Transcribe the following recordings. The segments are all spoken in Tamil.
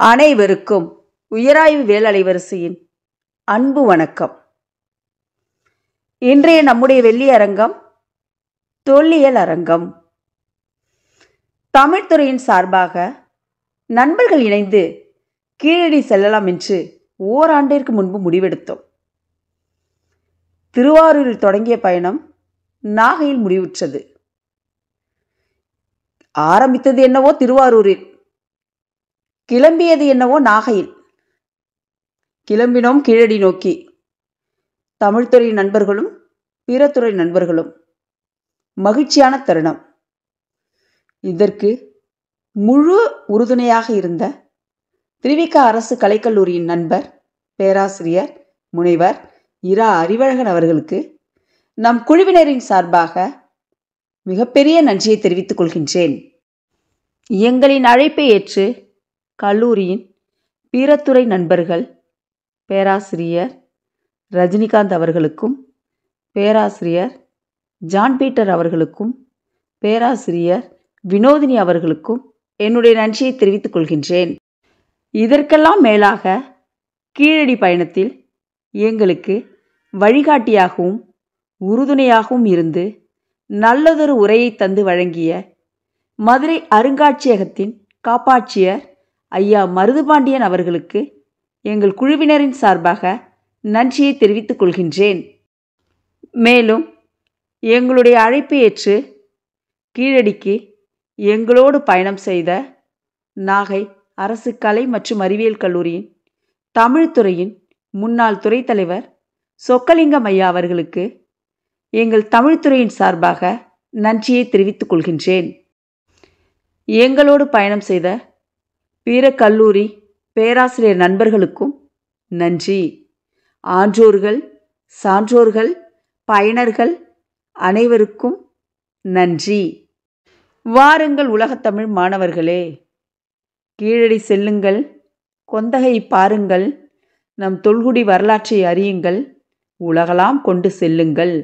அனைவருக்கும் உயராய்வு வேலலைவரிசையின் அன்பு வணக்கம். இன்றைய நம்முடைய வெள்ளி அரங்கம் தொல்லியல் அரங்கம். தமிழ்துறையின் சார்பாக நண்பர்கள் இணைந்து கீழடி செல்லலாம் என்று ஓராண்டிற்கு முன்பு முடிவெடுத்தோம். திருவாரூரில் தொடங்கிய பயணம் நாகையில் முடிவுற்றது. ஆரம்பித்தது என்னவோ திருவாரூரில், கிளம்பியது என்னவோ நாகையில். கிளம்பினோம் கீழடி நோக்கி. தமிழ்துறை நண்பர்களும் பிற துறை நண்பர்களும். மகிழ்ச்சியான தருணம். இதற்கு முழு உறுதுணையாக இருந்த திருவிக அரசு கலைக்கல்லூரியின் நண்பர் பேராசிரியர் முனைவர் இரா அறிவழகன் அவர்களுக்கு நம் குழுவினரின் சார்பாக மிகப்பெரிய நன்றியை தெரிவித்துக் கொள்கின்றேன். எங்களின் அழைப்பை ஏற்று கல்லூரியின் பிற துறை நண்பர்கள் பேராசிரியர் ரஜினிகாந்த் அவர்களுக்கும், பேராசிரியர் ஜான் பீட்டர் அவர்களுக்கும், பேராசிரியர் வினோதினி அவர்களுக்கும் என்னுடைய நன்றியை தெரிவித்துக் கொள்கின்றேன். இதற்கெல்லாம் மேலாக கீழடி பயணத்தில் எங்களுக்கு வழிகாட்டியாகவும் உறுதுணையாகவும் இருந்து நல்லதொரு உரையை தந்து வழங்கிய மதுரை அருங்காட்சியகத்தின் காப்பாட்சியர் ஐயா மருதுபாண்டியன் அவர்களுக்கு எங்கள் குழுவினரின் சார்பாக நன்றியை தெரிவித்துக் கொள்கின்றேன். மேலும் எங்களுடைய அழைப்பை ஏற்று கீழடிக்கு எங்களோடு பயணம் செய்த நாகை அரசு கலை மற்றும் அறிவியல் கல்லூரியின் தமிழ்துறையின் முன்னாள் துறைத் தலைவர் சொக்கலிங்கம் ஐயா அவர்களுக்கு எங்கள் தமிழ்துறையின் சார்பாக நன்றியை தெரிவித்துக் கொள்கின்றேன். எங்களோடு பயணம் செய்த பிற கல்லூரி பேராசிரியர் நண்பர்களுக்கும் நன்றி. ஆன்றோர்கள், சான்றோர்கள், பயனர்கள் அனைவருக்கும் நன்றி. வாருங்கள் உலகத்தமிழ் மாணவர்களே, கீழடி செல்லுங்கள், கொந்தகை பாருங்கள், நம் தொல்குடி வரலாற்றை அறியுங்கள், உலகலாம் கொண்டு செல்லுங்கள்.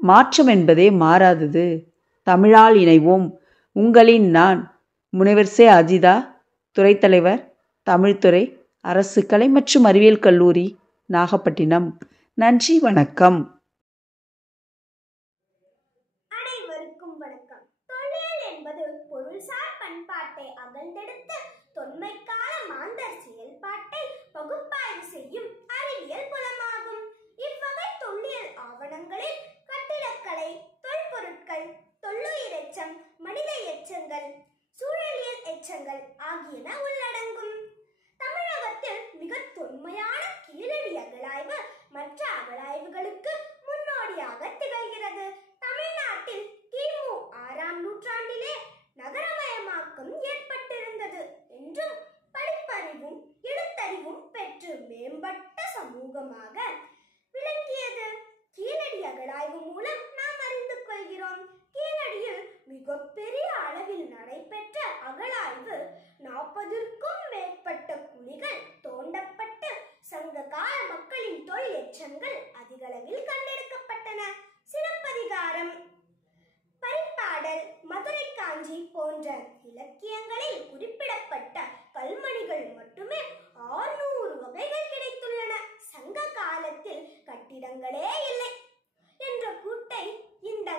மாற்றம் என்பதே மாறாதது. தமிழால் இணைவோம். உங்களின் நான் முனைவர் சே அஜிதா, துறைத்தலைவர், தமிழ்துறை, அரசு கலை மற்றும் அறிவியல் கல்லூரி, நாகப்பட்டினம். நன்றி, வணக்கம். அனைவருக்கும் வணக்கம். தொல்லியல் என்பது பொருள்சார் பண்பாட்டை அகழ்ந்தெடுத்து தொன்மைக்கால மாந்தர் செயல்பாட்டை பகுப்பாய்வு செய்யும் அறிவியல் புலமாகும். இவ்வகை தொல்லியல் ஆவணங்களில் கட்டிடக்கலை, தொல்பொருட்கள், தொல்லுயிர் எச்சம், மனித எச்சங்கள், சூழலியல் எச்சங்கள் ஆகியன உள்ளடங்கும். தமிழகத்தில் மிக தொன்மையான கீழடி அகழாய்வு மற்ற அகழாய்வுகளுக்கு முன்னோடியாக திகழ்கிறது. தமிழ்நாட்டில் கிமு 6ஆம் நூற்றாண்டிலே நகரமயமாக்கம் ஏற்பட்டிருந்தது என்றும் படிப்பறிவும் எழுத்தறிவும் பெற்று மேம்பட்ட சமூகமாக விளங்கியது கீழடி அகழாய்வு மூலம் நாம் அறிந்து கொள்கிறோம். கீழடியில் மிகப்பெரிய அளவில் நடைபெற்ற அகழாய்வு 40ற்கும் மேற்பட்ட குழிகள் தோண்டப்பட்டு சங்க கால மக்களின் தொல் எச்சங்கள் அதிகளவில் கண்டெடுக்கப்பட்டன. சிலப்பதிகாரம், பரிபாடல், மதுரை காஞ்சி போன்ற இலக்கியங்களில் குறிப்பிடப்பட்ட கல்மணிகள் மட்டுமே 600 வகைகள் கிடைத்துள்ளன. சங்க காலத்தில் கட்டிடங்களே இல்லை என்ற கூட்டை இந்த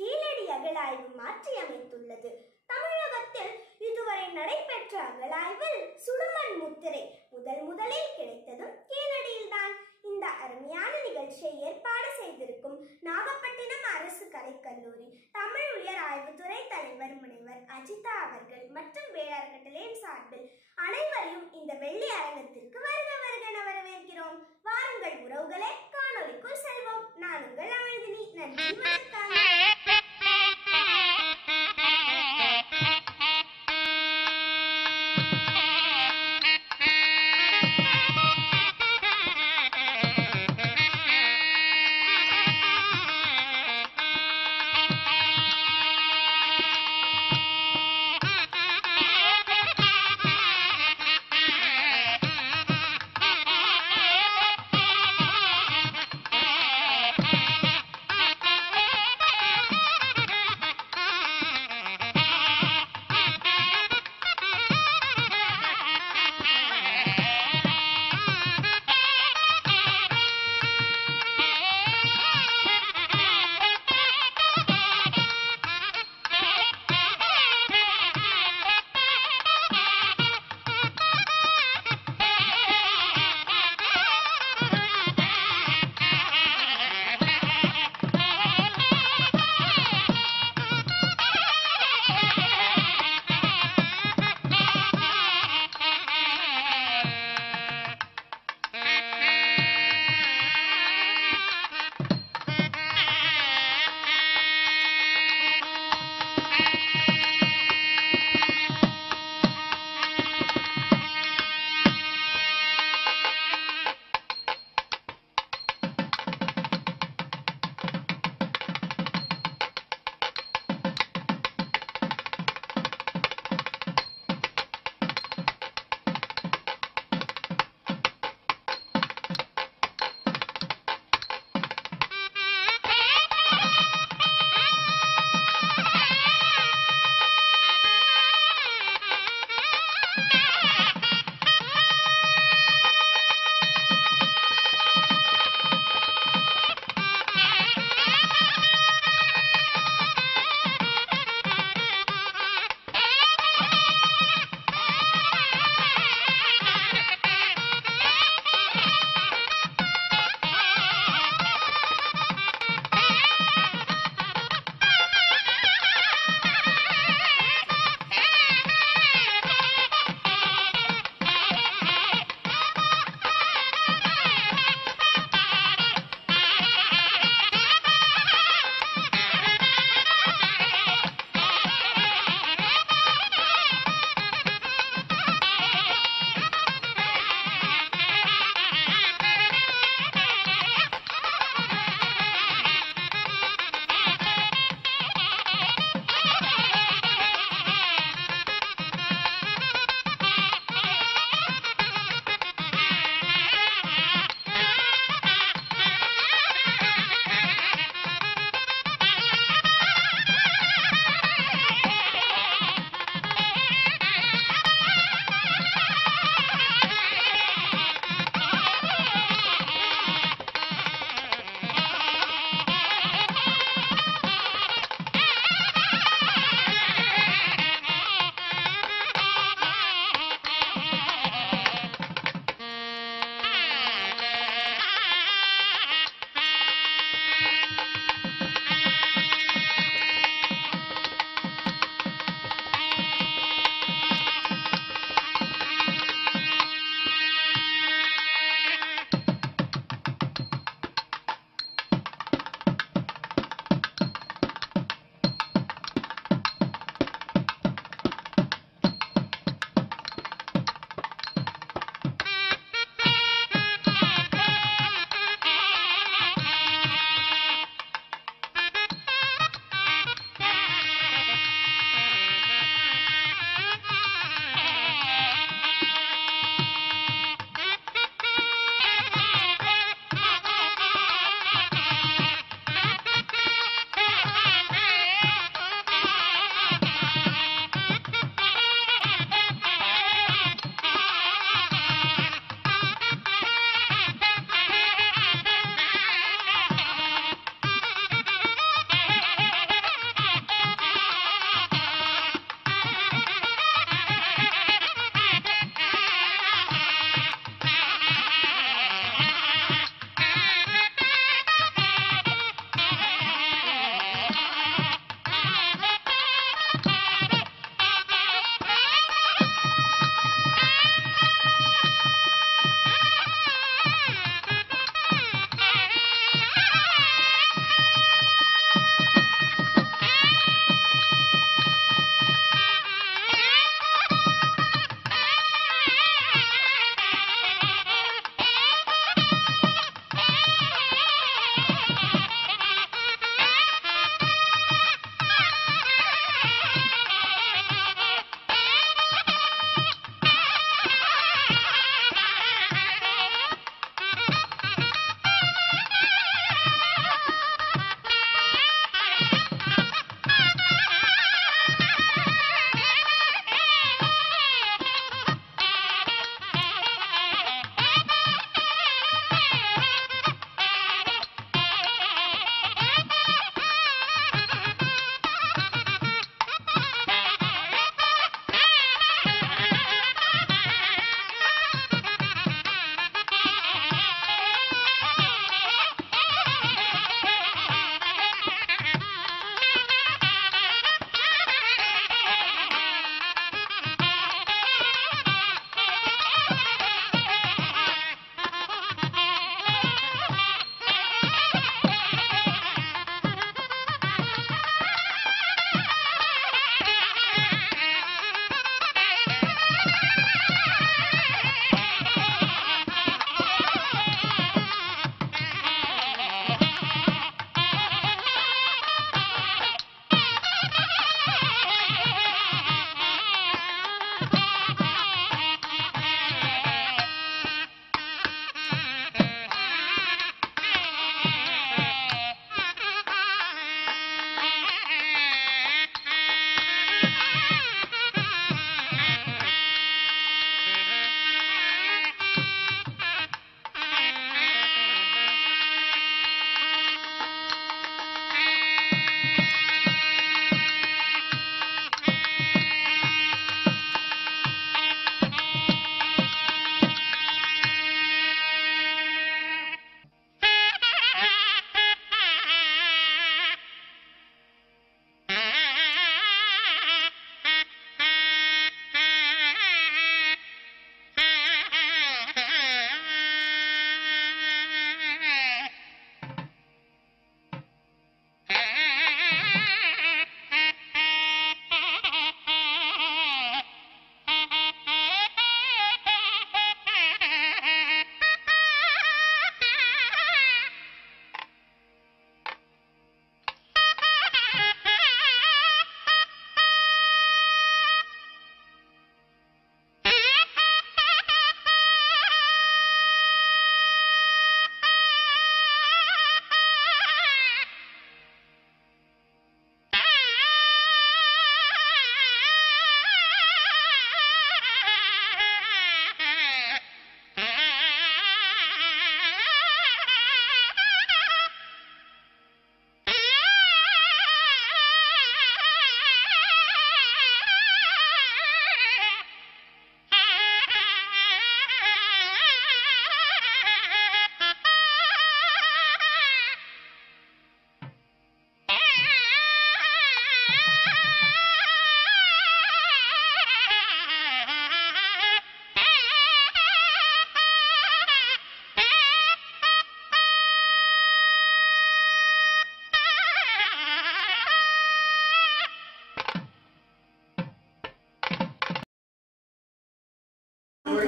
கீழடி அகழாய்வு மாற்றியமைத்துள்ளது. தமிழகத்தில் இதுவரை நடைபெற்ற அகழாய்வில் சுடுமண் முத்திரை முதலில் கிடைத்ததும் கீழடியில்தான். இந்த அருமையான நிகழ்ச்சியை ஏற்பாடு செய்திருக்கும் நாகப்பட்டினம் அரசு கலைக்கல்லூரி தமிழ் உயர் ஆய்வுத்துறை தலைவர் முனைவர் அஜிதா அவர்கள் மற்றும் வேளாண்கட்டளையின் சார்பில் அனைவரையும் இந்த வெள்ளி அரங்கத்திற்கு வருக என வரவேற்கிறோம். வாருங்கள் உறவுகளே, காணொலிக்குள் செல்வோம். நான் உங்கள் அமிழ்தினி. நன்றி, வணக்கம்.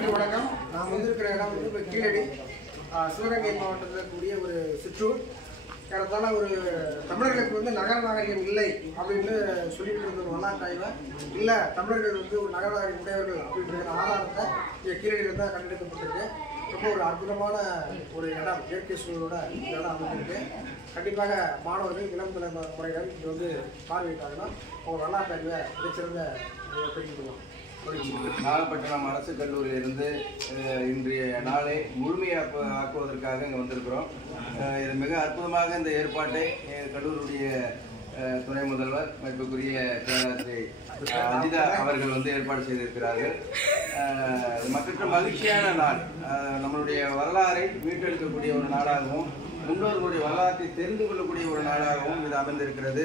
அனைவருக்கும் வணக்கம். நான் வந்திருக்கிற இடம் வந்து இப்போ கீழடி சிவகங்கை மாவட்டத்தில் இருக்கக்கூடிய ஒரு சிற்றூர். ஏறத்தாழ ஒரு தமிழர்களுக்கு வந்து நகர நாகரிகம் இல்லை அப்படின்னு சொல்லிட்டு இருந்த ஒரு வரலாற்றாய்வை இல்லை, தமிழர்கள் வந்து ஒரு நகர நாகரிகம் உடையவர்கள் அப்படின்ற ஆதாரத்தை இங்கே கீழடியில் தான் கண்டெடுக்கப்பட்டிருக்கு. ரொம்ப ஒரு அற்புதமான ஒரு இடம், இயற்கை சூழலோட இடம் அமைந்திருக்கு. கண்டிப்பாக மாணவர்கள் இளம் தலைமுறையினர் இங்கே வந்து பார்வையிட்டாங்கன்னா அவங்க வரலாற்றாய்வை மிகச்சிறந்த தெரிஞ்சுக்குவோம். நாகப்பட்டினம் அரசு கல்லூரியிலிருந்து இன்றைய நாளை முழுமையாக்குவதற்காக இங்கே வந்திருக்கிறோம். இது மிக அற்புதமாக இந்த ஏற்பாட்டை கல்லூரியுடைய துணை முதல்வர் மதிப்புக்குரிய பேராசிரியர் அஜிதா அவர்கள் வந்து ஏற்பாடு செய்திருக்கிறார்கள். மற்ற மகிழ்ச்சியான நாள், நம்மளுடைய வரலாறை மீட்டெடுக்கக்கூடிய ஒரு நாளாகவும் முன்னோர்களுடைய வரலாற்றை தெரிந்து கொள்ளக்கூடிய ஒரு நாளாகவும் இது அமைந்திருக்கிறது.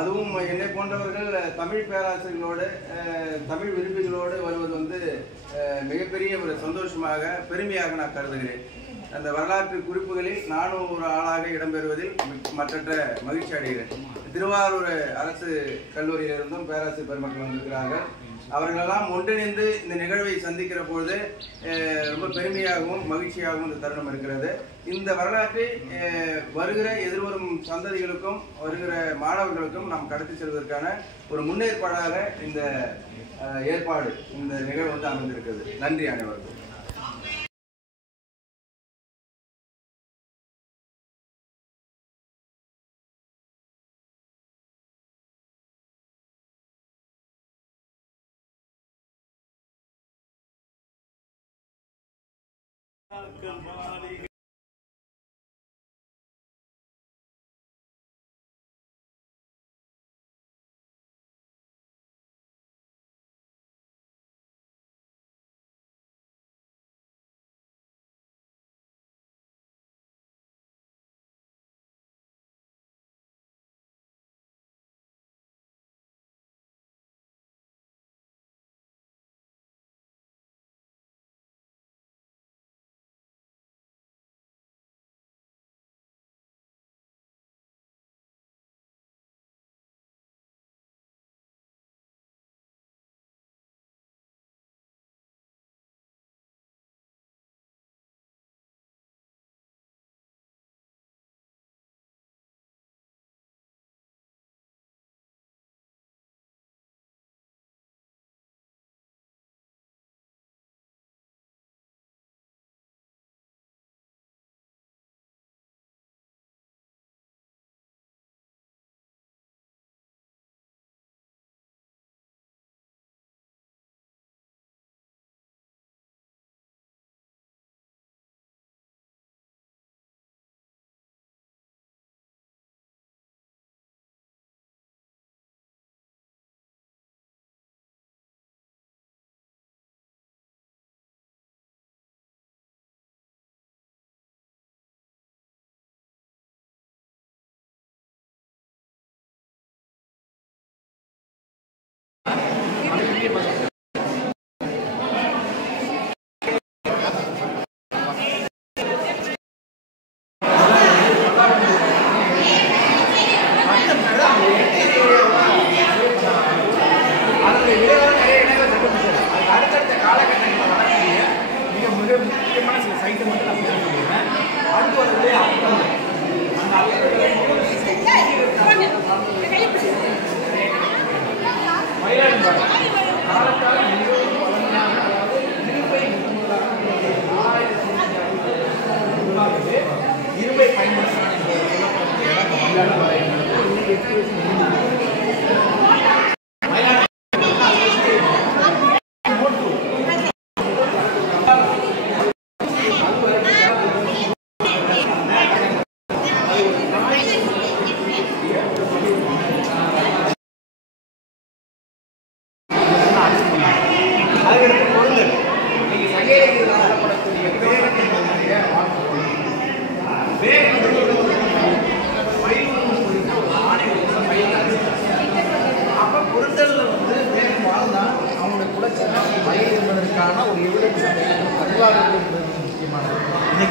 அதுவும் என்னை போன்றவர்கள் தமிழ் பேராசிரியர்களோடு தமிழ் விரும்பிகளோடு வருவது வந்து மிகப்பெரிய ஒரு சந்தோஷமாக பெருமையாக நான் கருதுகிறேன். அந்த வரலாற்று குறிப்புகளில் நானும் ஒரு ஆளாக இடம்பெறுவதில் மற்ற மகிழ்ச்சி அடைகிறேன். திருவாரூர் அரசு கல்லூரியிலிருந்தும் பேராசிரியர் பெருமக்கள் வந்திருக்கிறார்கள். அவர்களெல்லாம் ஒன்றிணைந்து இந்த நிகழ்வை சந்திக்கிற பொழுது ரொம்ப பெருமையாகவும் மகிழ்ச்சியாகவும் இந்த தருணம் இருக்கிறது. இந்த வரலாற்றை வருகிற எதிர்வரும் சந்ததிகளுக்கும் வருகிற மாணவர்களுக்கும் நாம் கடத்தி செல்வதற்கான ஒரு முன்னேற்பாடாக இந்த ஏற்பாடு, இந்த நிகழ்வு வந்து அமைந்திருக்கிறது. நன்றி அனைவருக்கும்.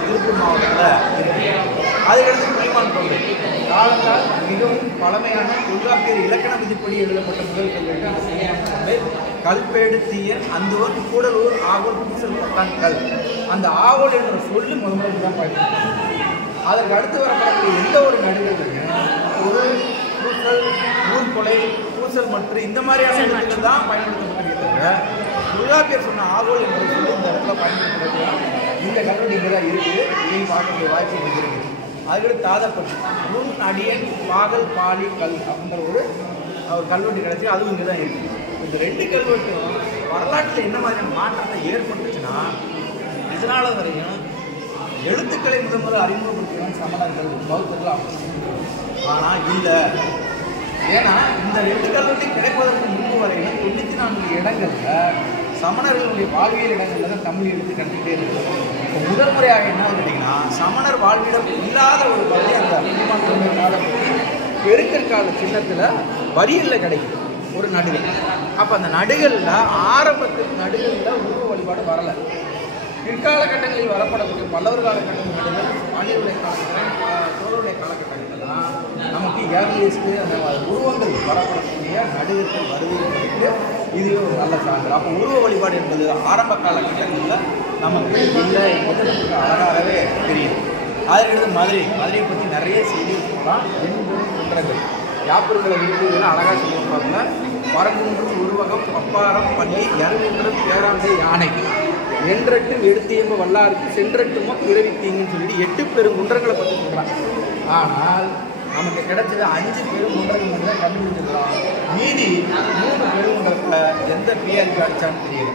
திருப்பூர் மாவட்டத்தில் அதுக்கடுத்து புலிமான் கோட்டை காலத்தால் மிகவும் பழமையான தொல்காப்பியர் இலக்கண விதிப்படி எழுதப்பட்ட முதல் கல்வெட்டு கல்பேடு தீயன் அந்தூர் கூடலூர் ஆவல் பூசல் கல். அந்த ஆவல் என்ற சொல்லு முதல்ல தான் பயன்படுத்தும். அதற்கு அடுத்து வரக்கூடிய எந்த ஒரு நடுகளையும் ஒரு பூசல், ஊர் கொலை, பூசல் மற்றும் இந்த மாதிரியான இடத்துல தான் பயன்படுத்தப்படுகிறது. தொல்காப்பியர் சொன்ன ஆவல் என்ற சொல்லு இந்த இடத்துல பயன்படுத்துறது இந்த கல்வெட்டு இங்கே தான் இருக்குது. இதையும் பார்க்கக்கூடிய வாய்ப்பு இருக்குது. அதுக்கடுத்து தாதப்பட்டு நுண் அடியன் பாகல் பாலி கல் அப்படின்ற ஒரு கல்வெட்டு கிடச்சி அதுவும் இங்கே தான் இருக்குது. இந்த ரெண்டு கல்வெட்டும் வரலாற்றில் என்ன மாதிரியான மாற்றத்தை ஏற்பட்டுச்சுன்னா இதனால வரையும் எழுத்துக்களை முதல் அறிமுகப்படுத்தின சமணர்கள் பௌத்தர்கள். ஆனால் இல்லை, ஏன்னா இந்த ரெண்டு கல்வெட்டு கிடைப்பதற்கு முன்பு வரையும் 94 இடங்களில் சமணர்களுடைய வாழ்வியல் இடங்களில் தான் தமிழ் எழுத்து கண்டுகிட்டே இருக்குது. இப்போ முதல் முறையாக என்ன கேட்டிங்கன்னா சமணர் வாழ்விடம் இல்லாத ஒரு பகுதி அந்த அதிகமான காலம் பெருக்கற்கால சின்னத்தில் வரியில் கிடைக்குது ஒரு நடுகள். அப்போ அந்த நடுகளில் ஆரம்பத்தில் நடுகளில் உருவ வழிபாடு வரலை. பிற்கால கட்டங்களில் வரப்படக்கூடிய பல்லவர் காலகட்டங்கள் நடுகள், பாண்டியருடைய காலகட்டம், சோழருடைய காலகட்டங்கள்லாம் நமக்கு ஏர்லியஸ்ட்டு அந்த உருவங்கள் வரப்படக்கூடிய நடுகர்கள் வருவதற்கு இது ஒரு நல்ல சான்று. அப்போ உருவ வழிபாடு என்பது ஆரம்ப காலகட்டங்களில் நமக்கு இல்லை என்பது நமக்கு அழகாகவே தெரியும். அதற்கு மதுரையை பற்றி நிறைய செய்திகள் சொல்லலாம். 2 குன்றங்கள் யாப்பர்களை விரும்புவதில் அழகாக சொல்லுவாங்க. வரங்குன்றம், உருவகம், பப்பாரம், பள்ளி, எருங்குன்றம், பேராந்தை, யானை என்றட்டு எடுத்தியம்ப வல்லாருக்கு சென்றட்டுமோ பிறவித்தீங்கன்னு சொல்லிட்டு 8 பெருங்குன்றங்களை பற்றி சொல்கிறாங்க. ஆனால் நமக்கு கிடைச்சது 5 பெருங்குன்றங்கள் மட்டும் தான் கண்டுபிடிச்சிருக்கிறோம். மீதி 3 பெருங்குன்றத்தில் எந்த பிஆருக்கு அடித்தான்னு தெரியல.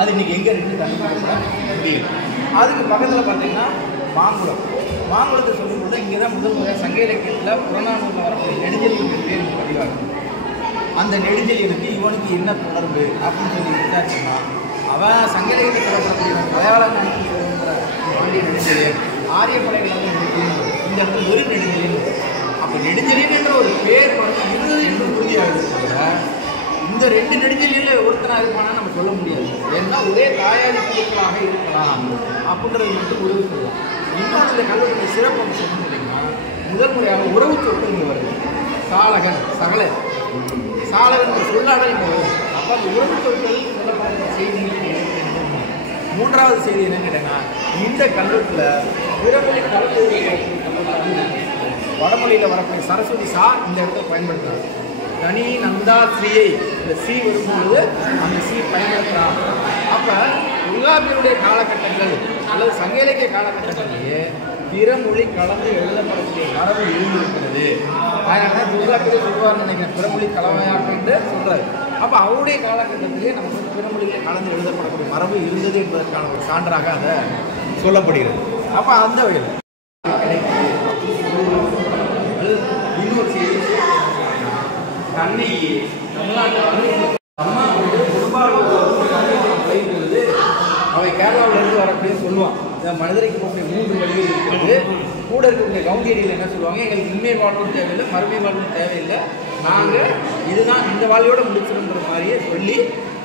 அது இன்னைக்கு எங்கே இருந்து கண்டுபிடிக்க முடியும். அதுக்கு பக்கத்தில் பார்த்தீங்கன்னா மாங்குளத்தை சொல்லும்போது இங்கே தான் முதல் முறையாக சங்க இலக்கியத்தில் புறநானூரில் வரக்கூடிய நெடுஞ்செழியன் பேர் பதிவாகும். அந்த நெடுஞ்செழியனுக்கு இவனுக்கு என்ன தொடர்பு அப்படின்னு சொல்லி விசாரிச்சோம்னா அவன் சங்க இலக்கியத்தில் சொல்லப்படக்கூடிய மலையாளம் பாண்டிய நெடுஞ்செழியன், ஆரியப்படைகள் இந்த இடத்துல ஒரு நெடுஞ்செழியன். அப்போ நெடுஞ்செழியன் என்ற ஒரு பேர் இது என்று உறுதியாக இந்த 2 நெடுஞ்செழியில் ஒருத்தனாக இருப்பானா நம்ம சொல்ல முடியாது. ஏன்னா ஒரே தாயாதி குழுக்களாக இருக்கலாம் அப்படின்றது மட்டும் உறுதி சொல்லலாம். இன்னொன்று இந்த கல்வெட்டுடைய சிறப்பு சொல்லணும்னு கேட்டிங்கன்னா முதல் முறையாக உறவு சொற்கள் இங்கே வருது. சாலகன், சகலன், சாலகன் சொல்லாடல் இங்கே வருது. அப்போ அந்த உறவு சொற்கள் சொல்லப்பட்ட செய்திகள். 3வது செய்தி என்னன்னு கேட்டீங்கன்னா இந்த கல்வெட்டில் பிறமொழி கலந்து வடமொழியில் வரக்கூடிய சரஸ்வதி சா இந்த இடத்துல பயன்படுத்துகிறாங்க. தனி நந்தா ஸ்ரீயை இந்த சி வரும்போது அந்த சி பயன்படுத்துகிறாங்க. அப்போ தொல்காப்பியருடைய காலகட்டங்கள் அல்லது சங்க இலக்கிய காலகட்டங்களிலேயே பிறமொழி கலந்து எழுதப்படக்கூடிய மரபு இருந்திருக்கிறது. அதனால தான் தொல்காப்பியர் சொல்லுவார்னு நினைக்கிறேன், பிறமொழி கலவையாக என்று சொல்கிறார். அப்போ அவருடைய காலகட்டத்திலேயே நமக்கு பிறமொழியில் கலந்து எழுதப்படக்கூடிய மரபு இருந்தது என்பதற்கான ஒரு சான்றாக அதை சொல்லப்படுகிறது. அப்போ அந்த வகையில் இன்னொரு செய்தி கண்ணையே தமிழ்நாட்டில் அம்மா வந்து குடும்பாவது அவை கேரளாவிலிருந்து வரக்கூடிய சொல்லுவான். இந்த மனிதரைக்கு போகக்கூடிய 3 வழிகள் இருக்கிறது. கூட இருக்கக்கூடிய கவுண்டியடியில் என்ன சொல்லுவாங்க, எங்களுக்கு இன்மை வாழ்வும் தேவையில்லை, மறுமை வாழ்வும் தேவையில்லை, நாங்கள் இதுதான் இந்த வாழ்வோடு முடிச்சிருன்ற மாதிரியே சொல்லி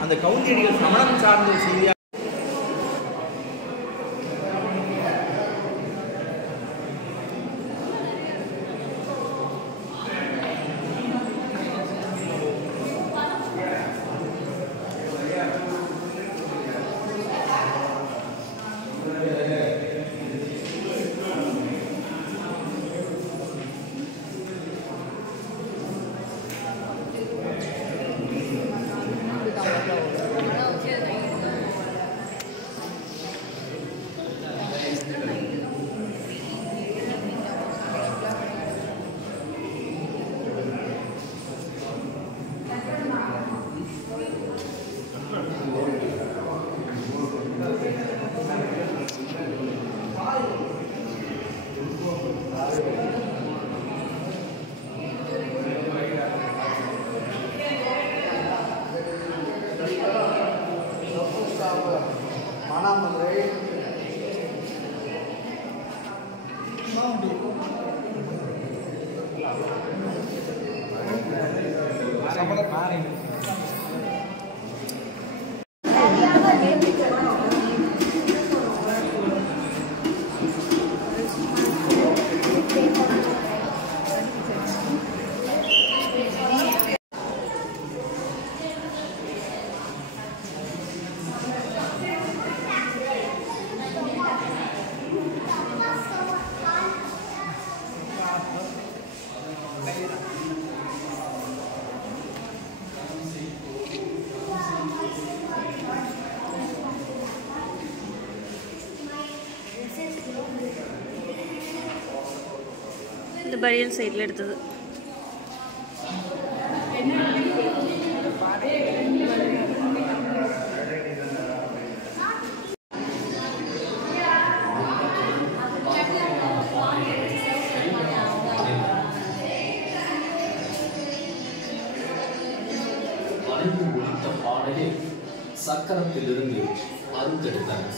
அந்த கவுண்டியடிகள் சமணம் சார்ந்த செய்தியாக பரியல் சைடில் எடுத்தது. சக்கரத்திலிருந்து அறுத்தெடுத்தார்.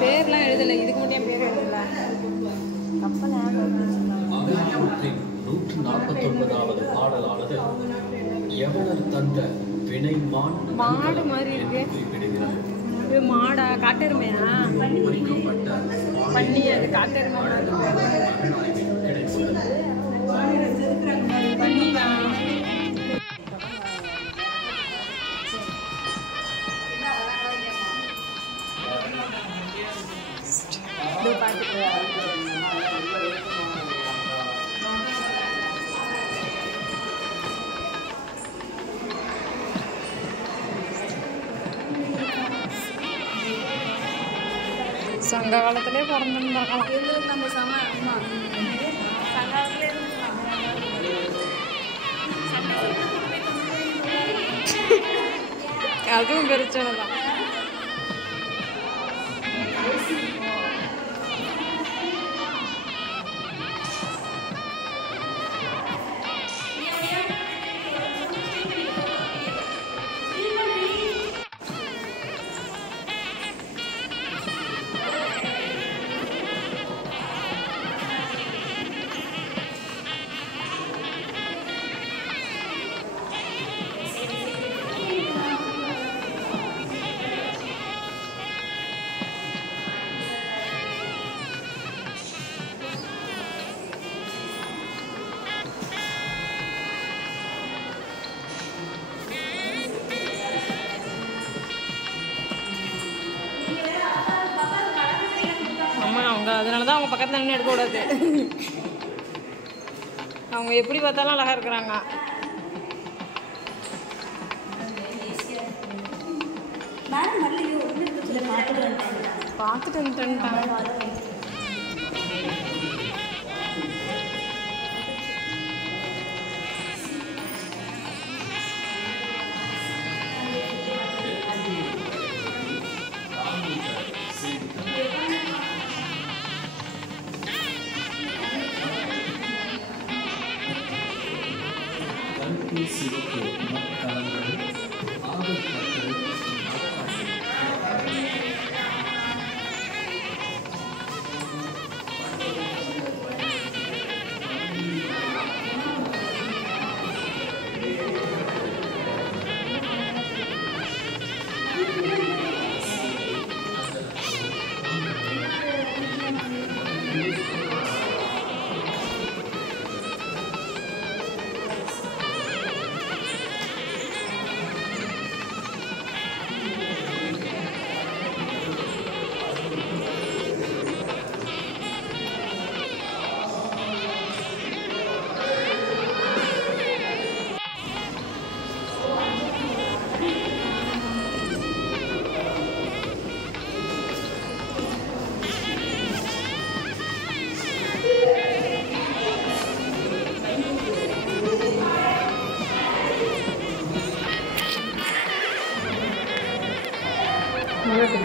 பேர்லாம் எழுதலை, இதுக்கு மட்டும் பேர் எழுதல. 149வது பாடலானது எவனர் தந்த வினைமான் மாடு மாதிரி இருக்கு. குறிப்பிடுகிறார். இது மாடா காட்டெருமையா? பண்ணி அது காட்டெருமை பண்ணிதான். சங்க காலத்திலே பிறந்திருந்தாக்கலாம். நம்ம சம அதுவும் பிரச்சனை தான். அதனால தான் அவங்க பக்கத்தில் நின்று எடுக்கக்கூடாது. அவங்க எப்படி பார்த்தாலும் அழகாக இருக்கிறாங்க. பார்த்துட்டு வந்துட்டாங்க. சிவப்பு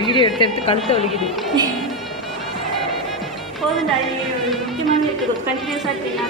வீடியோ எடுத்து எடுத்து கழுத்தை வலிக்குது. போதும் அது முக்கியமான இருக்குது கண்டினியூஸாக எடுத்தீங்கன்னா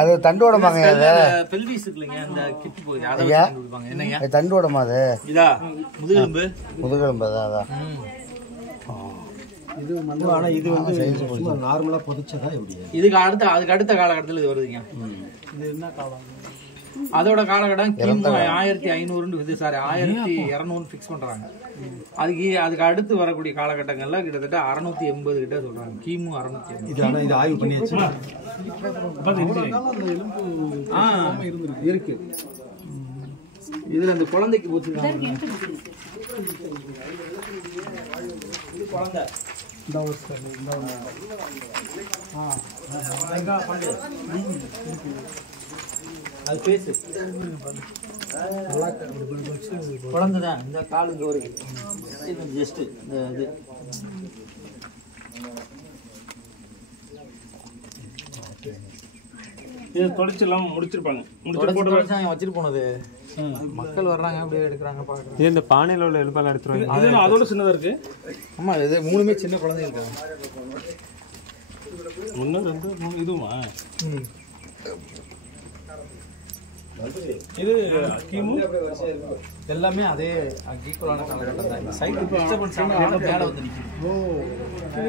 அது தண்டோடமாங்க. பெல்விஸ் இருக்குங்க அந்த கிட் போகுது அத ஐயா, வச்சு கொடுப்பாங்க. என்னங்க அது தண்டோடமா? அது இதா முதுகெலும்பு. முதுகெலும்பு அதான். இது ஆனா இது வந்து சும்மா நார்மலா பொதிச்சதா எப்படி? இதுக்கு அடுத்த காலகட்டத்தில் இது வருதுங்க. இது என்ன காலம்? அதோட காலகட்டம் கிமு 1500 இது சாரி 1200 ஃபிக்ஸ் பண்றாங்க. அதுக்கு அடுத்து வரக்கூடிய காலகட்டங்கள்ல கிட்டத்தட்ட 680 கிட்ட சொல்றாங்க. கிமு 680. இது ஆனா இது ஆய்வு பண்ணியாச்சு. இருக்கு. இதுல அந்த குழந்தைக்கு போச்சுருக்காங்க. இது குழந்தை. அது பேசு குழந்தைதான். இந்த காலுக்கு ஒரு ஜஸ்ட் இந்த இது இது தொலைச்செல்லாம் முடிச்சிருப்பாங்க. வச்சுட்டு போனது மக்கள் வர்றாங்க அப்படியே எடுக்கிறாங்க பாக்குறாங்க. இது இந்த பானையில உள்ள எலும்பெல்லாம் எடுத்துருவாங்க. அது அதோட சின்னதா இருக்கு. ஆமா இது மூணுமே சின்ன குழந்தை இருக்காங்க. 1 2 3 இதுமா? இது கிமு எல்லாமே அதே ஈக்குவலான காலகட்டம் தான். இந்த சைட் டிஸ்டர்பன்ஸ் ஆனால மேல வந்து நிக்கும்.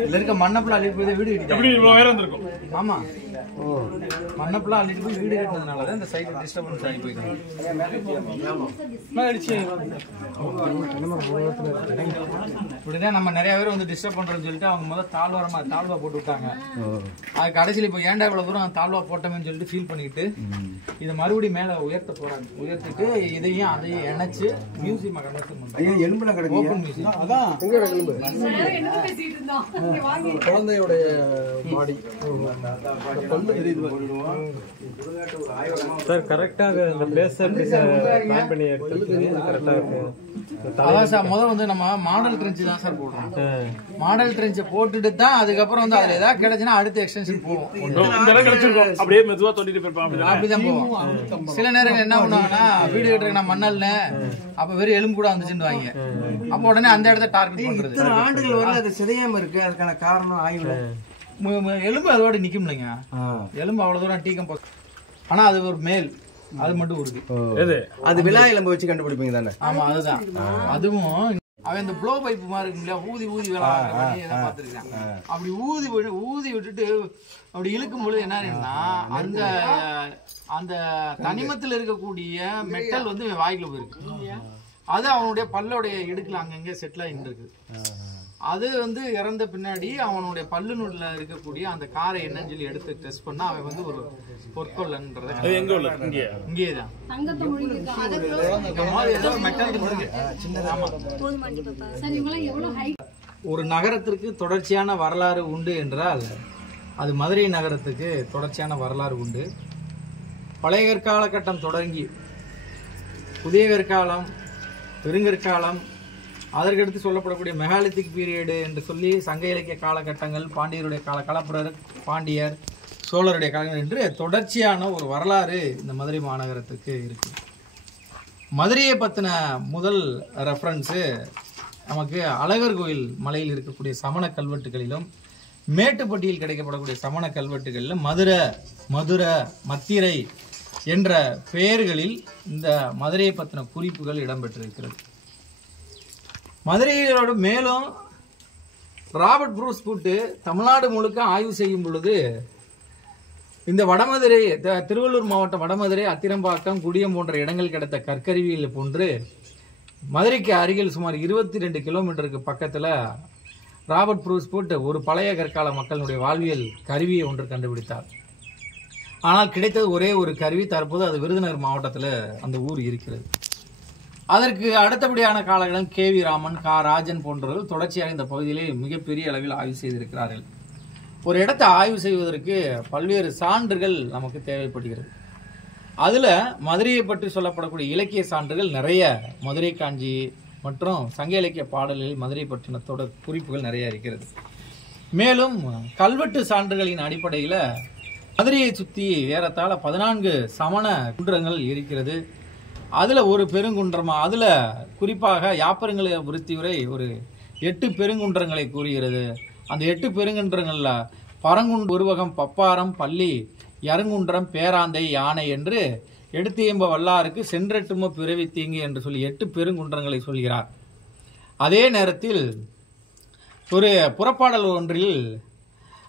இதுல இருக்க மண்ணப்புல அள்ளிட்டு போய் வீடு கட்டிட்டாங்க. எப்படி இவ்வளவு உயரம் இருக்கும்? ஆமா. மண்ணப்புல அள்ளிட்டு போய் வீடு கட்டினதுனால தான் இந்த சைட் டிஸ்டர்பன்ஸ் ஆகி போயிருக்கு. இப்படிதான் நம்ம நிறைய பேர் வந்து டிஸ்டர்ப் பண்றோம்னு சொல்லிட்டு அவங்க முதல்ல தாழ்வா போட்டு விட்டாங்க. அது கடைசியில் இப்போ ஏன்டா இவ்வளவு தூரம் தாழ்வா போட்டோம்னு சொல்லிட்டு ஃபீல் பண்ணிக்கிட்டு இதை மறுபடியும் மேல உயர்த்த போறாங்க. உயர்த்திட்டு இதையும் அதையும் இணைச்சு மியூசியம் கன்வர்ஷன் பண்றாங்க. எலும்புல கிடக்கு. Open museum. அதான் எங்க எலும்பு? குழந்தையோடைய பாடி. சார் கரெக்டாக இந்த பிளேஸ் பிளான் பண்ணி எடுத்து கரெக்டா இருக்கு. அதான் சார் முதல்ல வந்து நம்ம மாடல் ட்ரென்ச் தான் சார் போடுறோம். மாடல் ட்ரென்ச்சை போட்டுட்டு தான் அதுக்கப்புறம் வந்து அதுல ஏதாவது கிடைச்சுன்னா அடுத்த எக்ஸ்டென்ஷன் போவோம். அப்படியே மெதுவா தொட்டிட்டு போயிருப்பாங்க. அப்படிதான் போவோம். சில நேரங்கள் என்ன பண்ணுவாங்கன்னா வீடு கட்டுறதுக்கு நான் மண்ணல்ல அப்ப வெறும் எலும்பு கூட வந்துச்சுன்னு வாங்க. அப்ப உடனே அந்த இடத்த டார்கெட் பண்றது. இத்தனை ஆண்டுகள் வரல அது சிதையாம இருக்கு. அதுக்கான காரணம் ஆய்வுல எலும்பு அதோட நிக்கும் இல்லைங்க, எலும்பு அவ்வளவு தூரம் டீக்கம் போகுது. ஆனா அது ஒரு மேல், அது மட்டும் உறுதி. அது விழா எலும்பு வச்சு கண்டுபிடிப்பீங்க தானே? ஆமா, அதுதான். அதுவும் அவன் இந்த ப்ளோ பைப் மாதிரி இருக்கும் இல்லையா, ஊதி ஊதி பார்த்துருக்கான். அப்படி ஊதி விட்டுட்டு அப்படி இழுக்கும் பொழுது என்ன ஆகுதுன்னா, அந்த அந்த தனிமத்தில் இருக்கக்கூடிய மெட்டல் வந்து வாய்க்குள்ள போயிருக்கு. அது அவனுடைய பல்லுடைய இடுக்குல அங்கங்க செட்டில் ஆகிட்டு இருக்குது. அது வந்து இறந்த பின்னாடி அவனுடைய பல்லுனுள்ள இருக்கக்கூடிய அந்த காரை என்னன்னு சொல்லி எடுத்து டெஸ்ட் பண்ணா அவன் வந்து ஒரு பொற்கொள்ளன்றத இங்கேதான் ஒரு நகரத்திற்கு தொடர்ச்சியான வரலாறு உண்டு என்றால் அது மதுரை நகரத்துக்கு தொடர்ச்சியான வரலாறு உண்டு. பழைய கற்காலகட்டம் தொடங்கி புதிய கற்காலம், பெருங்கற்காலம், அதற்கடுத்து சொல்லப்படக்கூடிய மெகாலித்திக் பீரியடு என்று சொல்லி சங்க இலக்கிய காலகட்டங்கள், பாண்டியருடைய களப்பிரர், பாண்டியர், சோழருடைய காலங்கள் என்று தொடர்ச்சியான ஒரு வரலாறு இந்த மதுரை மாநகரத்துக்கு இருக்கு. மதுரையை பற்றின முதல் ரெஃபரன்ஸு நமக்கு அழகர் கோயில் மலையில் இருக்கக்கூடிய சமண கல்வெட்டுகளிலும் மேட்டுப்பட்டியில் கிடைக்கப்படக்கூடிய சமண கல்வெட்டுகளிலும் மதுரை, மத்திரை என்ற பெயர்களில் இந்த மதுரையை பற்றின குறிப்புகள் இடம்பெற்றிருக்கிறது. மதுரையோட மேலும் ராபர்ட் ப்ரூஸ் கூட்டு தமிழ்நாடு முழுக்க ஆய்வு செய்யும் பொழுது இந்த வடமதுரை, திருவள்ளூர் மாவட்டம் வடமதுரை, அத்திரம்பாக்கம், குடியம் போன்ற இடங்கள் கிடைத்த கற்கருவியில் போன்று மதுரைக்கு அருகில் சுமார் 22 கிலோமீட்டருக்கு பக்கத்தில் ராபர்ட் ப்ரூஸ் கூட்டு ஒரு பழைய கற்கால மக்களுடைய வாழ்வியல் கருவியை ஒன்று கண்டுபிடித்தார். ஆனால் கிடைத்தது ஒரே ஒரு கருவி. தற்போது அது விருதுநகர் மாவட்டத்தில் அந்த ஊர் இருக்கிறது. அதற்கு அடுத்தபடியான காலங்களில் KV ராமன், ராஜன் போன்றவர்கள் தொடர்ச்சியாக இந்த பகுதியிலே மிகப்பெரிய அளவில் ஆய்வு செய்திருக்கிறார்கள். ஒரு இடத்தை ஆய்வு செய்வதற்கு பல்வேறு சான்றுகள் நமக்கு தேவைப்படுகிறது. அதில் மதுரையை பற்றி சொல்லப்படக்கூடிய இலக்கிய சான்றுகள் நிறைய, மதுரை காஞ்சி மற்றும் சங்க இலக்கிய பாடல்களில் மதுரை பற்றின குறிப்புகள் நிறைய இருக்கிறது. மேலும் கல்வெட்டு சான்றுகளின் அடிப்படையில் மதுரையை சுற்றி ஏறத்தாழ 14 சமண குன்றங்கள் இருக்கிறது. அதில் ஒரு பெருங்குன்றமா, அதில் குறிப்பாக யாப்பருங்களை விருத்தியுரை ஒரு 8 பெருங்குன்றங்களை கூறுகிறது. அந்த 8 பெருங்குன்றங்களில் பரங்குன்று, உருவகம், பப்பாரம், பள்ளி, யருங்குன்றம், பேராந்தை, யானை என்று எடுத்தியம்ப வல்லாருக்கு சென்றெட்டும பிறவி தீங்கு என்று சொல்லி 8 பெருங்குன்றங்களை சொல்கிறார். அதே நேரத்தில் ஒரு புறப்பாடல் ஒன்றில்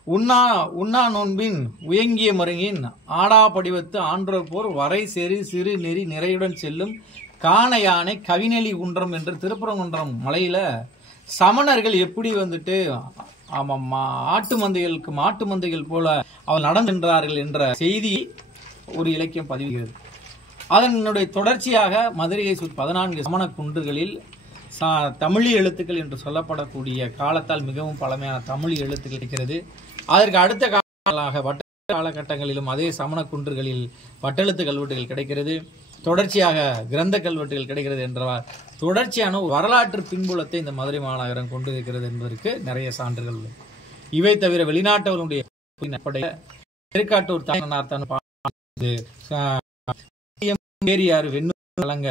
உண்ணா நோன்பின் உயங்கிய மருங்கின் ஆடா படிவத்து ஆன்றோர் போர் வரை செறி சிறு நெறி நிறையுடன் செல்லும் காண யானை கவினெளி குன்றம் என்று திருப்பரங்குன்றம் மலையில சமணர்கள் எப்படி வந்துட்டு ஆட்டு மந்தைகளுக்கு மாட்டு மந்தைகள் போல அவர் நடந்திருந்தார்கள் என்ற செய்தி ஒரு இலக்கியம் பதிவுகிறது. அதனுடைய தொடர்ச்சியாக மதுரையை 14 சமண குன்றுகளில் தமிழ் எழுத்துக்கள் என்று சொல்லப்படக்கூடிய காலத்தால் மிகவும் பழமையான தமிழ் எழுத்துக்கள் இருக்கிறது. அதற்கு அடுத்த காலமாக வட்ட காலகட்டங்களிலும் அதே சமண குன்றுகளில் வட்டெழுத்து கல்வெட்டுகள் கிடைக்கிறது. தொடர்ச்சியாக கிரந்த கல்வெட்டுகள் கிடைக்கிறது என்றால் தொடர்ச்சியான வரலாற்று பின்புலத்தை இந்த மதுரை மாநகரம் கொண்டு இருக்கிறது என்பதற்கு நிறைய சான்றுகள் உள்ளது. இவை தவிர வெளிநாட்டவர்களுடைய திருக்காட்டூர் தானார் வெண்ணூலங்க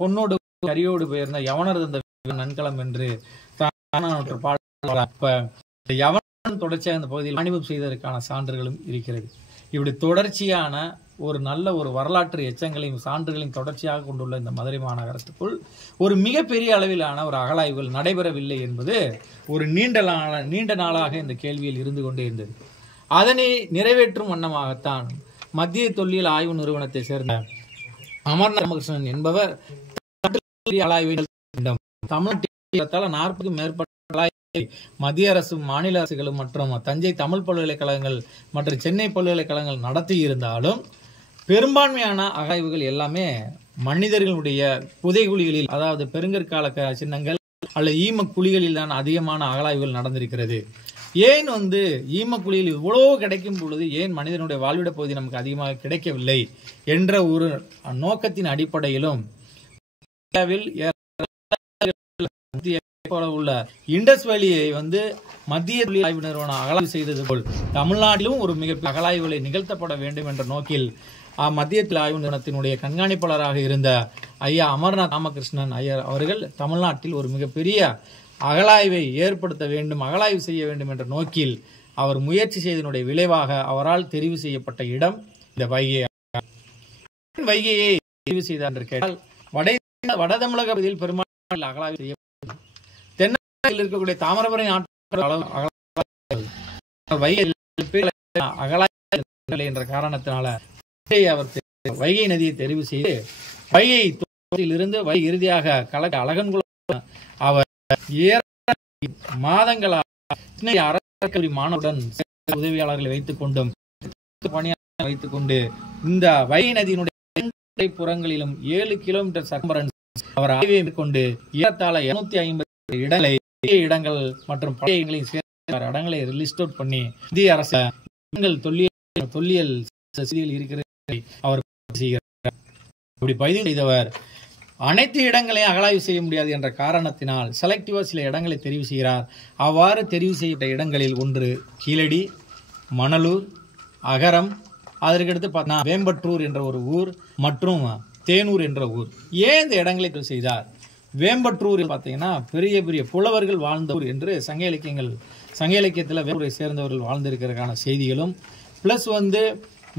பொன்னோடு கரியோடு பெயர்ந்த யவனர் தந்த நன்கலம் என்று யவனன் தொடர்ச்சியாக இந்த பகுதியில் வாணிபம் செய்ததற்கான சான்றுகளும் இருக்கிறது. இப்படி தொடர்ச்சியான ஒரு நல்ல ஒரு வரலாற்று எச்சங்களையும் சான்றுகளையும் தொடர்ச்சியாக கொண்டுள்ள இந்த மதுரை மாநகரத்துக்குள் ஒரு மிகப்பெரிய அளவிலான ஒரு அகழாய்வுகள் நடைபெறவில்லை என்பது ஒரு நீண்ட நாளாக இந்த கேள்வியில் இருந்து கொண்டே இருந்தது. அதனை நிறைவேற்றும் வண்ணமாகத்தான் மத்திய தொல்லியல் ஆய்வு நிறுவனத்தை சேர்ந்த அமர்நாத் ராமகிருஷ்ணன் என்பவர் தமிழ்நாட்டில் 40க்கும் மேற்பட்ட மத்திய அரசும் மாநில அரசுகளும் மற்றும் தஞ்சை தமிழ் பல்கலைக்கழகங்கள் மற்றும் சென்னை பல்கலைக்கழகங்கள் நடத்தி இருந்தாலும் பெரும்பான்மையான அகழ்வுகள் எல்லாமே மனிதர்களுடைய புதைகுழிகளில், அதாவது பெருங்கற்கால சின்னங்கள் அல்லது ஈம குழிகளில் தான் அதிகமான அகழாய்வுகள் நடந்திருக்கிறது. ஏன் ஈமக்குழியில் இவ்வளவு கிடைக்கும் பொழுது ஏன் மனிதனுடைய வாழ்விட பகுதி நமக்கு அதிகமாக கிடைக்கவில்லை என்ற ஒரு நோக்கத்தின் அடிப்படையிலும் உள்ள இண்டஸ் வேலியை மத்திய ஆய்வு நிறுவனம் அகழாய்வு செய்தது போல் தமிழ்நாட்டிலும் ஒரு மிகப்பெரிய அகழாய்வுகளை நிகழ்த்தப்பட வேண்டும் என்ற நோக்கில் மத்திய ஆய்வு நிறுவனத்தினுடைய கண்காணிப்பாளராக இருந்த ஐயா அமர்நாத் ராமகிருஷ்ணன் ஐயர் அவர்கள் தமிழ்நாட்டில் ஒரு மிகப்பெரிய அகழாய்வை ஏற்படுத்த வேண்டும், அகழாய்வு செய்ய வேண்டும் என்ற நோக்கில் அவர் முயற்சி செய்ததனுடைய விளைவாக அவரால் தெரிவு செய்யப்பட்ட இடம் இந்த வைகை. வைகையை தெரிவு செய்தார் என்று கேட்டால் வட தமிழக பகுதியில் பெரும்பாலும் அகலாய்வு செய்யப்பட்டது. தென்னில் இருக்கக்கூடிய தாமிரபரணி அகலாய்வு என்ற காரணத்தினால அவர் வைகை நதியை தெரிவு செய்து வைகை இருந்து இறுதியாக கலக்க அழகன்குளம் அவர் மாதங்களாக மாணவருடன் உதவியாளர்களை வைத்துக் கொண்டும் பணியாளர்களை வைத்துக் கொண்டு இந்த வைகை நதியினுடைய புறங்களிலும் 7 கிலோமீட்டர் சர்க்கம்பரன்ஸ் அவர் ஆய்வை மேற்கொண்டு ஏறத்தாழ 250 இடங்கள் மற்றும் பழைய இடங்களை லிஸ்ட் அவுட் பண்ணி இந்திய அரசு தொல்லியல் இருக்கிறது அவர் செய்கிறார். இப்படி பதிவு செய்தவர் அனைத்து இடங்களையும் அகலாய்வு செய்ய முடியாது என்ற காரணத்தினால் செலக்டிவா சில இடங்களை தெரிவு செய்கிறார். அவ்வாறு தெரிவு செய்யப்பட்ட இடங்களில் ஒன்று கீழடி, மணலூர், அகரம், அதற்கடுத்து பார்த்தா வேம்பற்றூர் என்ற ஒரு ஊர் மற்றும் தேனூர் என்ற ஊர். ஏன் இந்த இடங்களை தெரிவு செய்தார்? வேம்பற்றூரில் பார்த்தீங்கன்னா பெரிய பெரிய புலவர்கள் வாழ்ந்த ஊர் என்று சங்க இலக்கியத்தில் வேம்பூரை சேர்ந்தவர்கள் வாழ்ந்திருக்கிறதுக்கான செய்திகளும் பிளஸ்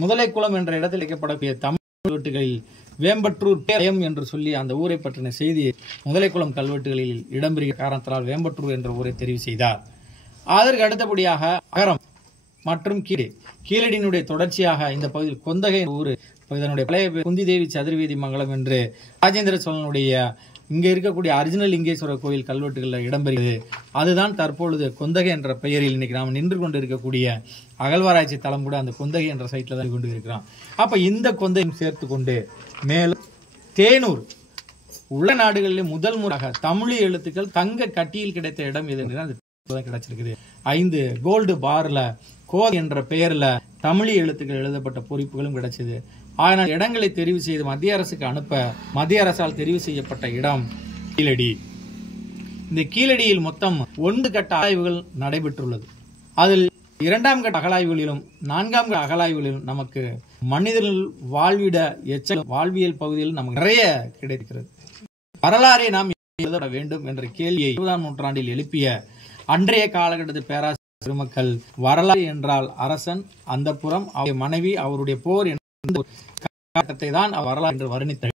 முதலைக்குளம் என்ற இடத்தில் வைக்கப்படக்கூடிய தமிழ் கல்வெட்டுகளில் வேம்பற்றூர் பேயம் என்று சொல்லி அந்த ஊரை பற்றின செய்தி முதலைக்குளம் கல்வெட்டுகளில் இடம்பெறுகிற காரணத்தால் வேம்பற்றூர் என்ற ஊரை தெரிவு செய்தார். அதற்கு அடுத்தபடியாக அகரம் மற்றும் கீழடியினுடைய தொடர்ச்சியாக இந்த பகுதியில் கொந்தகை ஊர், இதனுடைய பழைய குந்தி தேவி சதுர்வேதி மங்கலம் என்று ராஜேந்திர சோழனுடைய இங்க இருக்கக்கூடிய அர்ஜுனல் லிங்கேஸ்வரர் கோயில் கல்வெட்டுகளில் இடம்பெறுகிறது. அதுதான் தற்பொழுது கொந்தகை என்ற பெயரில் இன்னைக்கு நாம் நின்று கொண்டு இருக்கக்கூடிய அகழ்வாராய்ச்சி தளம் கூட அந்த கொந்தகை என்ற சைட்ல தான் கொண்டு இருக்கிறோம். அப்ப இந்த கொந்தையும் சேர்த்து கொண்டு மேலும் தேனூர் உள்ள நாடுகளில் முதல் முறையாக தமிழ் எழுத்துக்கள் தங்க கட்டியில் கிடைத்த இடம் எது கிடைச்சிருக்குது. 5 கோல்டு பார்ல கோதை என்ற பெயர்ல தமிழ் எழுத்துக்கள் எழுதப்பட்ட பொறிப்புகளும் கிடைச்சது. ஆனால் இடங்களை தெரிவு செய்து மத்திய அரசுக்கு அனுப்ப மத்திய அரசால் தெரிவு செய்யப்பட்ட இடம் கீழடி. இந்த கீழடியில் மொத்தம் 1 கட்ட ஆய்வுகள் நடைபெற்றுள்ளது. அதில் 2ஆம் கட்ட அகலாய்வுகளிலும் 4ஆம் கட்ட அகலாய்வுகளிலும் நமக்கு மனிதர்கள் வாழ்விட வாழ்வியல் பகுதியில் நமக்கு நிறைய கிடைக்கிறது. வரலாறை நாம் எழுத வேண்டும் என்ற கேள்வியை 20ஆம் நூற்றாண்டில் எழுப்பிய அன்றைய காலகட்டத்தில் பேராசிரியர் பெருமக்கள் வரலாறு என்றால் அரசன், அந்தப்புறம், அவருடைய மனைவி, அவருடைய போர் காலகட்டத்தை தான் வரலாறு என்று வர்ணித்தார்.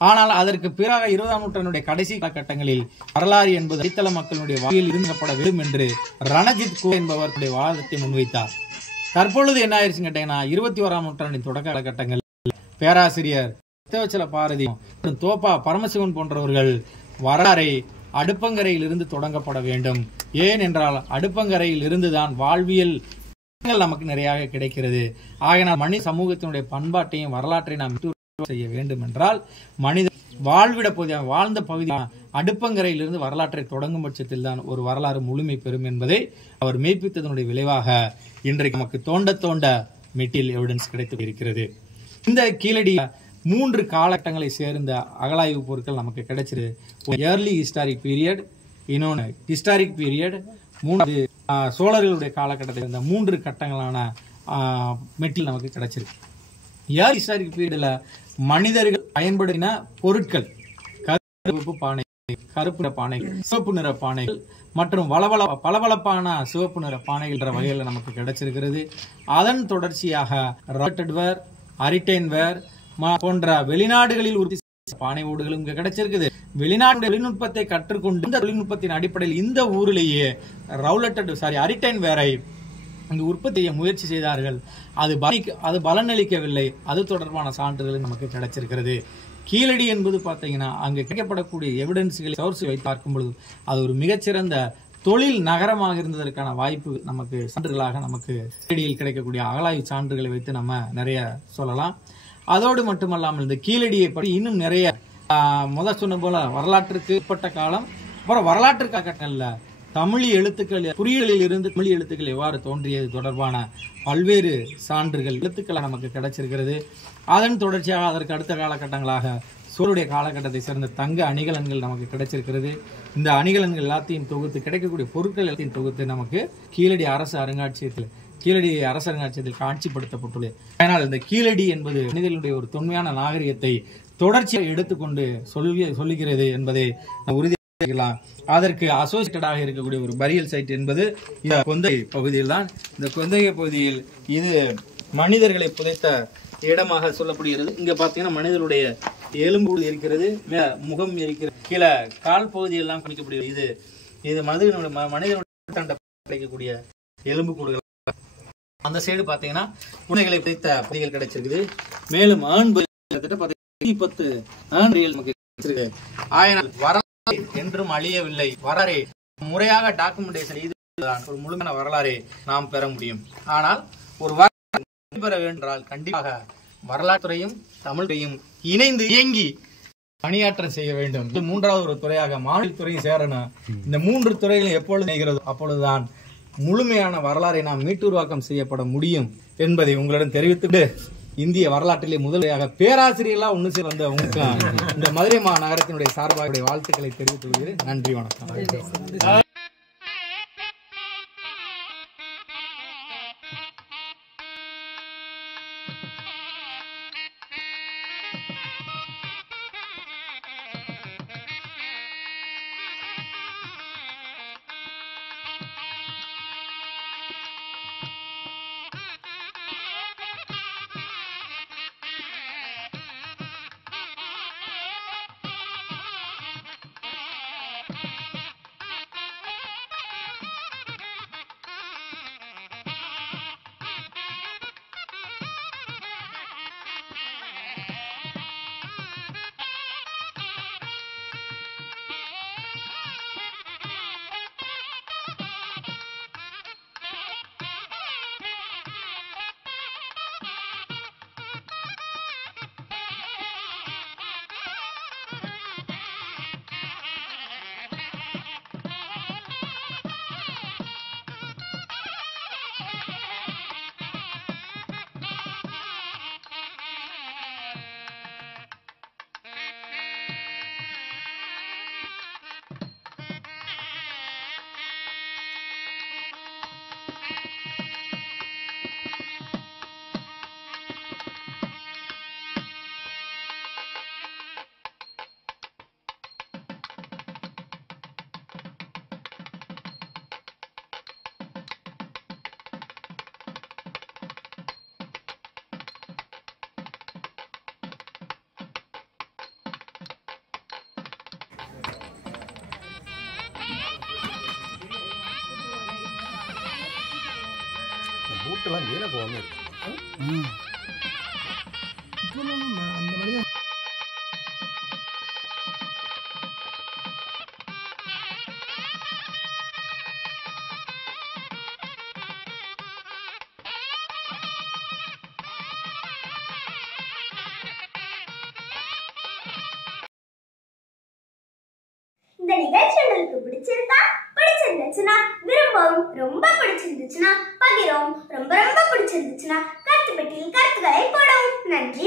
ஆனால் அதற்கு பிறகு 20ஆம் நூற்றாண்டுடைய கடைசி காலகட்டங்களில் வரலாறு என்பது அடித்தள மக்களுடைய வாழ்வில் இருந்தப்பட வேண்டும் என்று ரணஜித் கோ என்பவருடைய வாதத்தை முன்வைத்தார். தற்பொழுது என்ன ஆயிடுச்சு கேட்டீங்கன்னா 21ஆம் நூற்றாண்டின் தொடக்க காலகட்டங்களில் பேராசிரியர் பாரதி மற்றும் தோப்பா பரமசிவன் போன்றவர்கள் வரலாறை அடுப்பங்கரையில் இருந்து தொடங்கப்பட வேண்டும். ஏன் என்றால் அடுப்பங்கரையில் இருந்துதான் வாழ்வியல் நமக்கு நிறைய கிடைக்கிறது. ஆகையினால் மனித சமூகத்தினுடைய பண்பாட்டையும் வரலாற்றையும் நாம் செய்ய வேண்டும் என்றால் மனித வாழ்விட பகுதியாக வாழ்ந்த பகுதி அடுப்பங்கரையிலிருந்து வரலாற்றை தொடங்கும் பட்சத்தில் தான் ஒரு வரலாறு முழுமை பெறும் என்பதை அவர் மெய்ப்பித்ததனுடைய விளைவாக இன்றைக்கு நமக்கு தோண்ட மெட்டீரியல் எவிடன்ஸ் கிடைத்து இருக்கிறது. இந்த கீழடி 3 காலகட்டங்களை சேர்ந்த அகலாய்வு பொருட்கள் நமக்கு கிடைச்சிருக்கு. ஏர்லி ஹிஸ்டாரிக் பீரியட், இன்னொன்று ஹிஸ்டாரிக் பீரியட், 3 சோழர்களுடைய காலகட்டத்தில் இருந்த 3 கட்டங்களான மெட்டீரியல் நமக்கு கிடைச்சிருக்கு. ஏர்லி ஹிஸ்டாரிக் பீரியட்ல மனிதர்கள் பயன்படுத்தின பொருட்கள் கருப்பு பானை, கருப்பு நிற பானைகள், சிவப்பு நிற பானைகள் மற்றும் பளபளப்பான சிவப்பு நிற பானைகள் என்ற வகையில் நமக்கு கிடைச்சிருக்கிறது. அதன் தொடர்ச்சியாக ராட்டட்வேர், அரிட்டைன்வேர் போன்ற வெளிநாடுகளில் உற்பத்தி பானை ஓடுகளும் கிடைச்சிருக்குது. வெளிநாட்டு தொழில்நுட்பத்தை கற்றுக்கொண்டு இந்த தொழில்நுட்பத்தின் அடிப்படையில் இந்த ஊரிலேயே அரிட்டைன் வேரை இங்கு உற்பத்தி செய்ய முயற்சி செய்தார்கள். அது பலனளிக்கவில்லை. அது தொடர்பான சான்றுகள் நமக்கு கிடைச்சிருக்கிறது. கீழடி என்பது பாத்தீங்கன்னா அங்கு கிடைக்கப்படக்கூடிய எவிடன்ஸ்களை சோர்ஸ் வைத்து பார்க்கும் பொழுது அது ஒரு மிகச்சிறந்த தொழில் நகரமாக இருந்ததற்கான வாய்ப்பு நமக்கு சான்றுகளாக நமக்கு கீழடியில் கிடைக்கக்கூடிய அகலாய்வு சான்றுகளை வைத்து நம்ம நிறைய சொல்லலாம். அதோடு மட்டுமல்லாமல் இந்த கீழடியை பற்றி இன்னும் நிறைய சொன்ன போல வரலாற்றுக்கு உட்பட்ட காலம், அப்புறம் வரலாற்று காலகட்டங்கள்ல தமிழ் எழுத்துக்கள் குறியீடுகளில் இருந்து தமிழ் எழுத்துக்கள் எவ்வாறு தோன்றியது தொடர்பான பல்வேறு சான்றுகள் எழுத்துக்களை நமக்கு கிடைச்சிருக்கிறது. அதன் தொடர்ச்சியாக அதற்கு அடுத்த காலகட்டங்களாக சோழருடைய காலகட்டத்தை சேர்ந்த தங்க அணிகலன்கள் நமக்கு கிடைச்சிருக்கிறது. இந்த அணிகலன்கள் எல்லாத்தையும் தொகுத்து கிடைக்கக்கூடிய பொருட்கள் எல்லாத்தையும் தொகுத்து நமக்கு கீழடி அரசு அருங்காட்சியகத்தில் காட்சிப்படுத்தப்பட்டுள்ளது. ஆனால் இந்த கீழடி என்பது மனிதர்களுடைய ஒரு தொன்மையான நாகரிகத்தை தொடர்ச்சியாக எடுத்துக்கொண்டு சொல்லுகிறது என்பதை உறுதி அதற்கு அசோசியேட்டடாக இருக்கக்கூடிய ஒரு பரியல் சைட் என்பது இந்த கொந்தை பகுதியில் தான். இந்த கொந்தை பகுதியில் இது மனிதர்களை புதைத்த இடமாக சொல்லப்படுகிறது. இங்க பாத்தீங்கன்னா மனிதனுடைய எலும்பு இருக்கிறது, முகம் இருக்கிறது, கீழே கால் பகுதியெல்லாம் கணிக்கப்படுகிறது. இது மனிதனுடைய கிடைக்கக்கூடிய எலும்பு கூடுகள். அந்த சைடு பாத்தீங்கன்னா குணைகளை புதைத்த பகுதிகள் கிடைச்சிருக்குது. மேலும் ஆண் 10 ஆண்கள் நமக்கு கிடைச்சிருக்கு. ஆயினால் வரலாறு என்றும் அழியவில்லை. வரலாறு முறையாக டாக்குமெண்டேஷன் இதுதான் ஒரு முழுமையான வரலாறை நாம் பெற முடியும். ஆனால் ஒரு வரலாறு பெற வேண்டால் கண்டிப்பாக வரலாற்றுறையும் தமிழையும் இணைந்து இயங்கி பணியாற்றம் செய்ய வேண்டும். இது மூன்றாவது ஒரு துறையாக மாநில துறையும் சேரணும். இந்த 3 துறைகளும் எப்பொழுது இணைகிறதோ அப்பொழுதுதான் முழுமையான வரலாறை நாம் மீட்டுருவாக்கம் செய்யப்பட முடியும் என்பதை உங்களிடம் தெரிவித்துட்டு, இந்திய வரலாற்றிலே முதலையாக பேராசிரியர்களா ஒண்ணு சேர் வந்த உங்களுக்கு இந்த மதுரை மாநகரத்தினுடைய சார்பாக வாழ்த்துக்களை தெரிவித்துக் கொள்கிறேன். நன்றி, வணக்கம். பூட்டெல்லாம் வீண போகாம இருக்கு. இந்த நிகழ்ச்சி உங்களுக்கு பிடிச்சிருந்தா, பிடிச்சிருந்துச்சுன்னா விரும்பவும், ரொம்ப பிடிச்சிருந்துச்சுன்னா பகிரவும், ரொம்ப ரொம்ப பிடிச்சிருந்துச்சுன்னா கருத்து பெட்டியில் கருத்துக்களை போடவும். நன்றி.